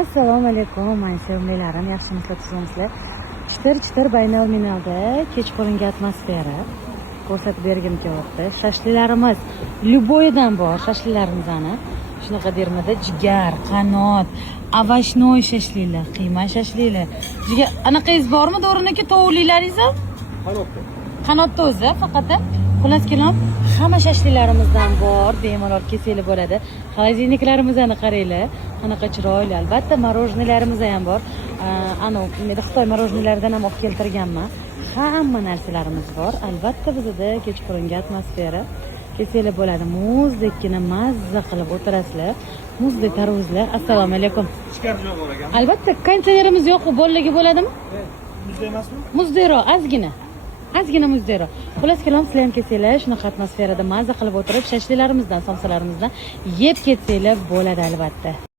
Assalomu alaykum, men sevimlilarim, yaxshimisizlar, tuzimsizlar. Chitir baynal minalda kechqurungi atmosfera ko'rsatib bergim kelyapti. Shashlilarimiz lyuboydan bor, shashlilarimizni. Shunaqa dermada jigar, qanot, avashnoy shashlilar, qiyma shashlilar. Jigar, anaqangiz bormi, to'g'riniki tovuqlilaringiz? Qanotda o'zi faqat. Xullas kelam, hamma shashlilarimizdan bor, bemalol kelsangiz bo'ladi. Xolodilniklarimizni qaranglar, qanaqa chiroyli. Albatta, marojnilarimiz ham bor. Xitoy marojnilaridan ham olib keltirganman. Hamma narsalarimiz bor. Albatta, bizda kechqurungi atmosfera. Kelsangiz bo'ladi. Muzdekina mazza qilib o'tirasizlar. Muzdek tarvuzlar. Assalomu alaykum. Albatta, konditsionerimiz yo'q, bo'lligi bo'ladimi? Muzday emasmi? Muzdayroq, ozgina muzdayroq. Xullas kalom, sizlar ham kelsanglar, shunaqa atmosferada mazza qilib o'tirib, shashlilarimizdan, somsalarimizdan yeb ketsanglar bo'ladi albatta.